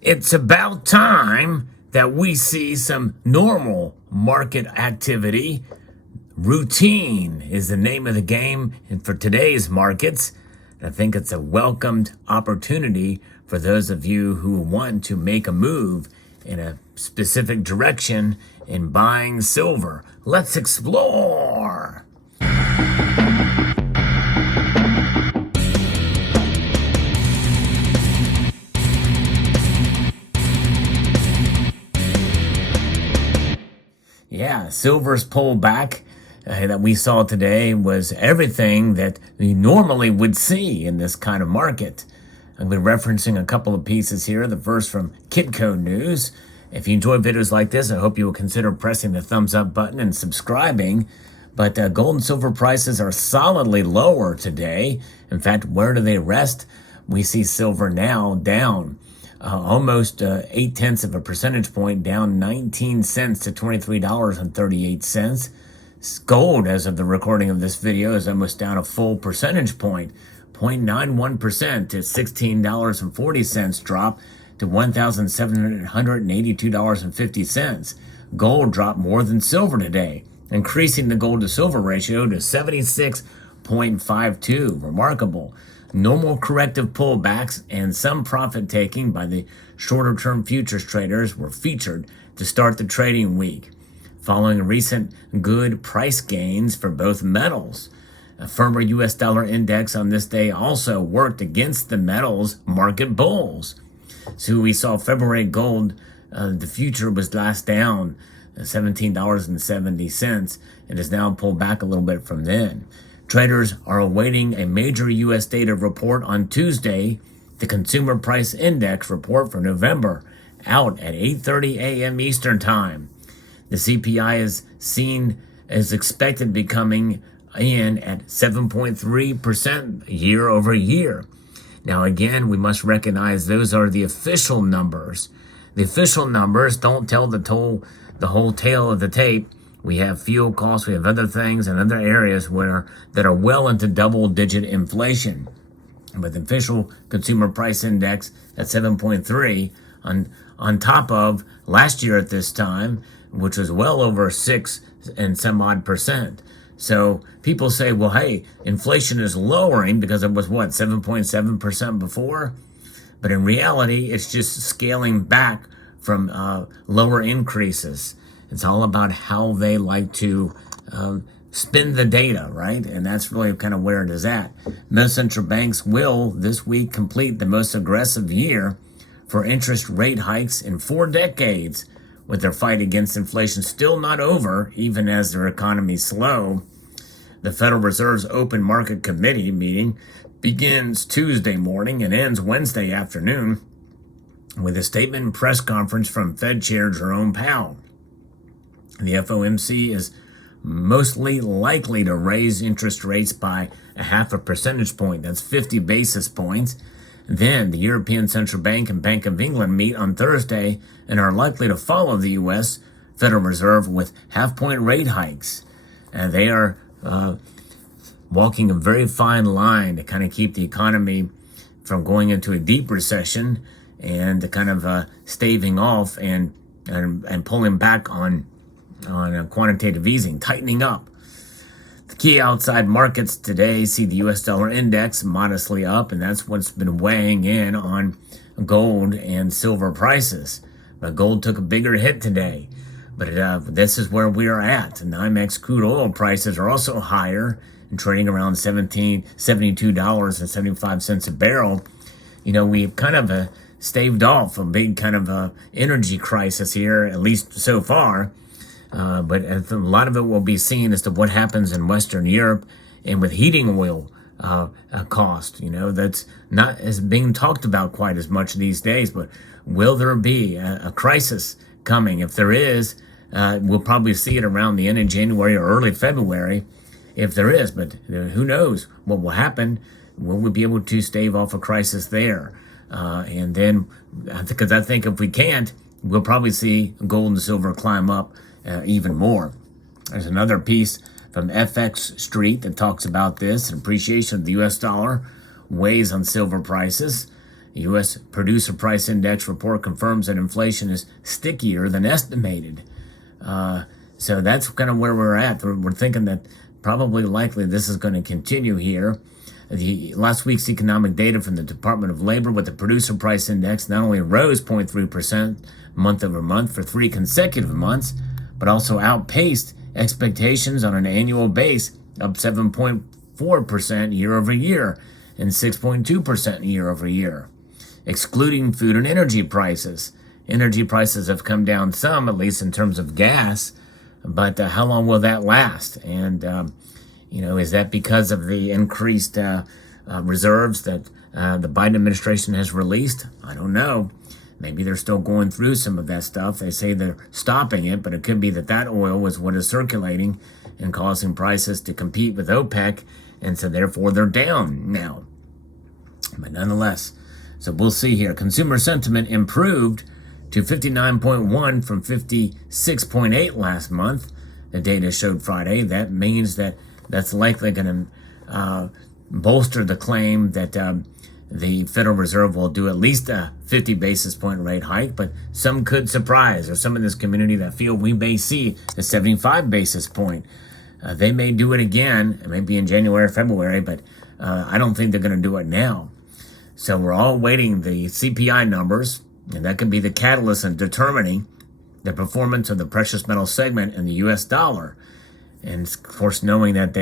It's about time that we see some normal market activity. Routine is the name of the game and for today's markets. I think it's a welcomed opportunity for those of you who want to make a move in a specific direction in buying silver. Let's explore. Yeah, silver's pullback that we saw today was everything that we normally would see in this kind of market. I'll be referencing a couple of pieces here. The first from Kitco News. If you enjoy videos like this, I hope you will consider pressing the thumbs up button and subscribing. But gold and silver prices are solidly lower today. In fact, where do they rest? We see silver now down almost 0.8 of a percentage point, down 19 cents to $23.38. Gold, as of the recording of this video, is almost down a full percentage point, 0.91% to $16.40 drop to $1,782.50. Gold dropped more than silver today, increasing the gold to silver ratio to 76.52. Remarkable. Normal corrective pullbacks and some profit taking by the shorter term futures traders were featured to start the trading week, following recent good price gains for both metals. A firmer U.S. dollar index on this day also worked against the metals market bulls. So we saw February gold, the future was last down $17.70 and is now pulled back a little bit from then. Traders are awaiting a major U.S. data report on Tuesday, the Consumer Price Index report for November, out at 8:30 a.m. Eastern Time. The CPI is seen as expected to be coming in at 7.3% year over year. Now, again, we must recognize those are the official numbers. The official numbers don't tell the whole tale of the tape. We have fuel costs, we have other things and other areas that are well into double-digit inflation. But the official consumer price index at 7.3 on top of last year at this time, which was well over 6 and some odd percent. So people say, well, hey, inflation is lowering because it was 7.7% before? But in reality, it's just scaling back from lower increases. It's all about how they like to spin the data, right? And that's really kind of where it is at. Most central banks will this week complete the most aggressive year for interest rate hikes in 4 decades, with their fight against inflation still not over, even as their economies slow. The Federal Reserve's Open Market Committee meeting begins Tuesday morning and ends Wednesday afternoon with a statement and press conference from Fed Chair Jerome Powell. The FOMC is mostly likely to raise interest rates by 0.5 percentage point. That's 50 basis points. Then the European Central Bank and Bank of England meet on Thursday and are likely to follow the U.S. Federal Reserve with half-point rate hikes. And they are walking a very fine line to kind of keep the economy from going into a deep recession and to kind of staving off and pulling back on quantitative easing, tightening up. The key outside markets today see the U.S. dollar index modestly up, and that's what's been weighing in on gold and silver prices. But gold took a bigger hit today. But this is where we are at. NYMEX crude oil prices are also higher and trading around $72.75 a barrel. You know, we've kind of staved off a big kind of energy crisis here, at least so far. But a lot of it will be seen as to what happens in Western Europe and with heating oil cost. You know, that's not as being talked about quite as much these days. But will there be a crisis coming? If there is, we'll probably see it around the end of January or early February, if there is. But who knows what will happen? Will we be able to stave off a crisis there? And then, because I think if we can't, we'll probably see gold and silver climb up even more. There's another piece from FX Street that talks about this. Appreciation of the U.S. dollar weighs on silver prices. The U.S. Producer Price Index report confirms that inflation is stickier than estimated. So that's kind of where we're at. We're thinking that probably likely this is going to continue here. The last week's economic data from the Department of Labor with the Producer Price Index not only rose 0.3% month over month for 3 consecutive months, but also outpaced expectations on an annual base, up 7.4% year over year and 6.2% year over year. Excluding food and energy prices. Energy prices have come down some, at least in terms of gas, but how long will that last? And, is that because of the increased reserves that the Biden administration has released? I don't know. Maybe they're still going through some of that stuff. They say they're stopping it, but it could be that oil is what is circulating and causing prices to compete with OPEC, and so therefore they're down now. But nonetheless, so we'll see here. Consumer sentiment improved to 59.1 from 56.8 last month. The data showed Friday. That means that's likely going to bolster the claim that the Federal Reserve will do at least a 50 basis point rate hike, but some could surprise. There's some in this community that feel we may see a 75 basis point. They may do it again, maybe in January or February, but I don't think they're going to do it now. So we're all waiting the CPI numbers, and that can be the catalyst in determining the performance of the precious metal segment in the U.S. dollar. And of course, knowing that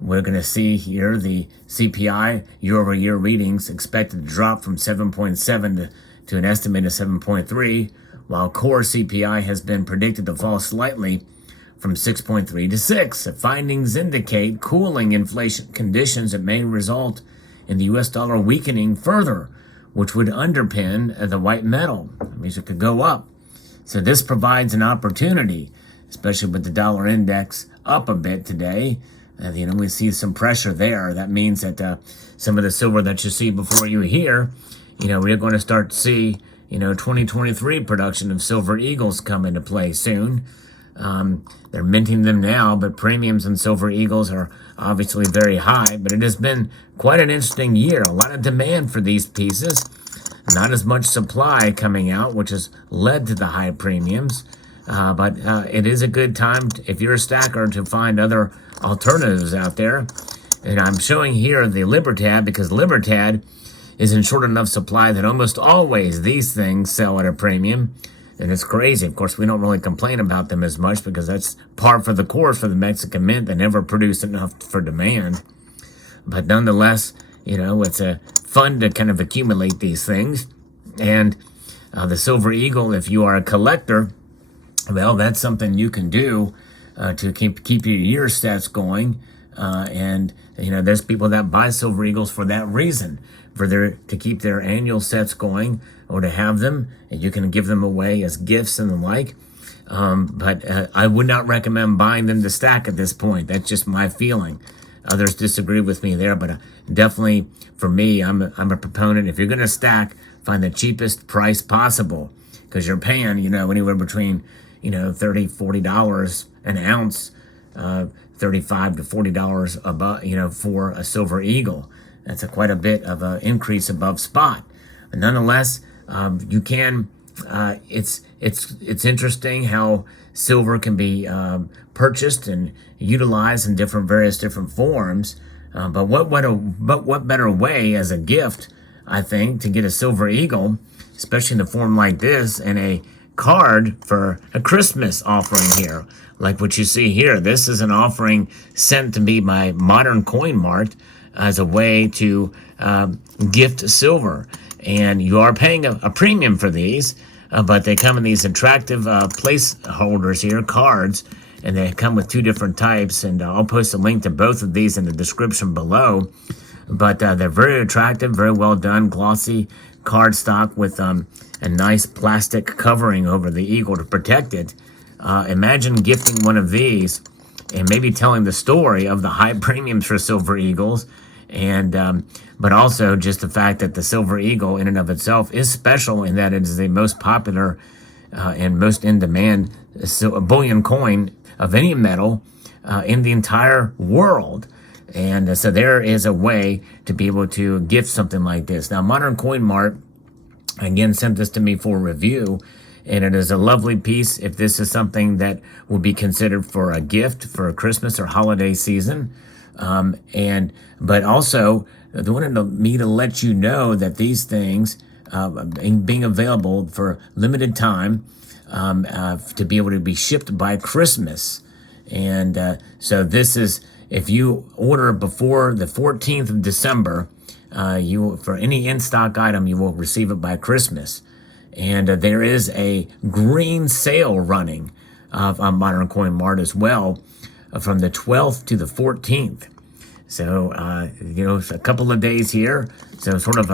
we're going to see here the CPI year-over-year readings expected to drop from 7.7 to an estimated 7.3, while core CPI has been predicted to fall slightly from 6.3 to 6. The findings indicate cooling inflation conditions that may result in the U.S. dollar weakening further, which would underpin the white metal. That means it could go up. So this provides an opportunity, especially with the dollar index up a bit today. We see some pressure there. That means that some of the silver that you see before you here, we're going to start to see, 2023 production of Silver Eagles come into play soon. They're minting them now, but premiums on Silver Eagles are obviously very high. But it has been quite an interesting year. A lot of demand for these pieces. Not as much supply coming out, which has led to the high premiums. But it is a good time, if you're a stacker, to find other alternatives out there. And I'm showing here the Libertad because Libertad is in short enough supply that almost always these things sell at a premium. And it's crazy. Of course, we don't really complain about them as much because that's par for the course for the Mexican Mint. They never produce enough for demand. But nonetheless, it's fun to kind of accumulate these things. And the Silver Eagle, if you are a collector, well, that's something you can do to keep your year stats going. And there's people that buy Silver Eagles for that reason, to keep their annual sets going or to have them, and you can give them away as gifts and the like. But I would not recommend buying them to stack at this point. That's just my feeling. Others disagree with me there, but definitely for me, I'm a proponent. If you're going to stack, find the cheapest price possible, because you're paying, anywhere between, $30, $40 an ounce, $35 to $40 above, for a Silver Eagle. That's quite a bit of an increase above spot. But nonetheless, you can. It's interesting how silver can be purchased and utilized in various different forms. But what better way as a gift, I think, to get a Silver Eagle, especially in a form like this, and a card for a Christmas offering here, like what you see here. This is an offering sent to me by Modern Coin Mart as a way to gift silver. And you are paying a premium for these, but they come in these attractive placeholders here, cards, and they come with 2 different types. And I'll post a link to both of these in the description below. But they're very attractive, very well done, glossy cardstock with a nice plastic covering over the eagle to protect it. Imagine gifting one of these and maybe telling the story of the high premiums for Silver Eagles, and but also just the fact that the Silver Eagle in and of itself is special in that it is the most popular and most in demand bullion coin of any metal in the entire world. And so there is a way to be able to gift something like this. Now, Modern Coin Mart, again, sent this to me for review, and it is a lovely piece if this is something that will be considered for a gift for a Christmas or holiday season. But also, they wanted me to let you know that these things being available for limited time to be able to be shipped by Christmas. And so this is, if you order before the 14th of December, for any in-stock item, you will receive it by Christmas. And there is a green sale running on Modern Coin Mart as well from the 12th to the 14th. So, it's a couple of days here. So sort of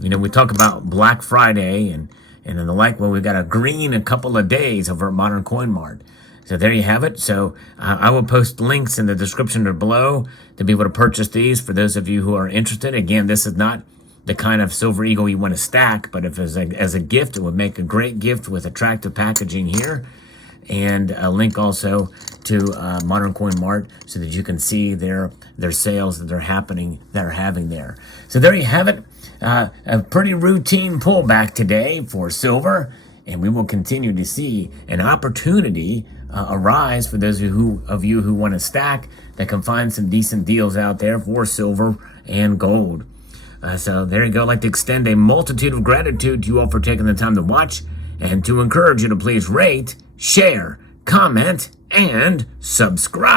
we talk about Black Friday and then the like. Well, we've got a green a couple of days over at Modern Coin Mart. So there you have it. So I will post links in the description below to be able to purchase these for those of you who are interested. Again, this is not the kind of silver eagle you want to stack, but if as a gift, it would make a great gift with attractive packaging here. And a link also to Modern Coin Mart so that you can see their sales that are having there. So there you have it. A pretty routine pullback today for silver, and we will continue to see an opportunity arise for those of you who want to stack that can find some decent deals out there for silver and gold. So there you go. I'd like to extend a multitude of gratitude to you all for taking the time to watch, and to encourage you to please rate, share, comment, and subscribe.